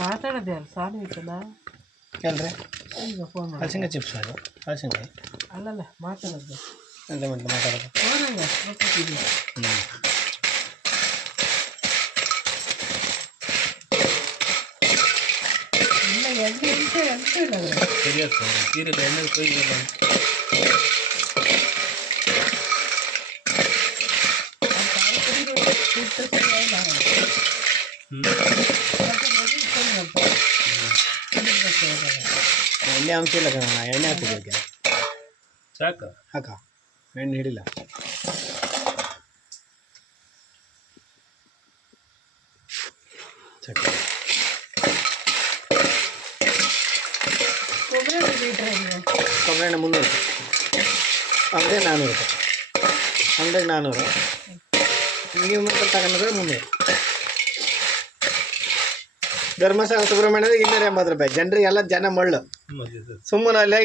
ಮಾತಾಡೋದು ಯಾರು ಸಾಲು ಐತಲ್ಲ ಹೇಳ್ರಿ ಈಗ ಫೋನ್ ಮಾಡಿ ಹಲಸಿಂಗಾಯಿ ಚಿಪ್ಸ್ ಅದು ಹಲಸಿಂಗಾಯಿ ಅಲ್ಲಲ್ಲ ಮಾತಾಡೋದು ಅಂತ ಮತ್ತೆ ಮಾತಾಡೋದು ಫೋನಂಗೆ ಗೊತ್ತಿದ್ದೀವಿ ಇಲ್ಲ ಎಂತ ಇಲ್ಲ ಸೀರೆ ಎಣ್ಣೆ ಕೊಯ್ಯಿಲ್ಲ ಎಣ್ಣೆ ಅಂಶ ಇಲ್ಲ ಕಣ ಎಣ್ಣೆ ಹಾಕ್ತಿದ್ದಕ್ಕೆ ಸಾಕ ಹಾಕ ಎಣ್ಣೆ ಹಿಡಿಲ್ಲ ಕೊಬ್ಬರಿ ಎಣ್ಣೆ 300 ಅಂಗಡಿಗೆ 400 ರೂಪಾಯಿ ಅಂಗಡಿಗೆ 400 ನೀವು ಮತ್ತೆ ತಗೊಂಡ್ರೆ 300 ಧರ್ಮಸ್ಥಳ ಸುಬ್ರಹ್ಮಣ್ಯದ 280 ರೂಪಾಯಿ ಜನರಿಗೆಲ್ಲ ಜನ ಮಳ್ಳು ಸುಮ್ಮನೆ ಅಲ್ಲಿ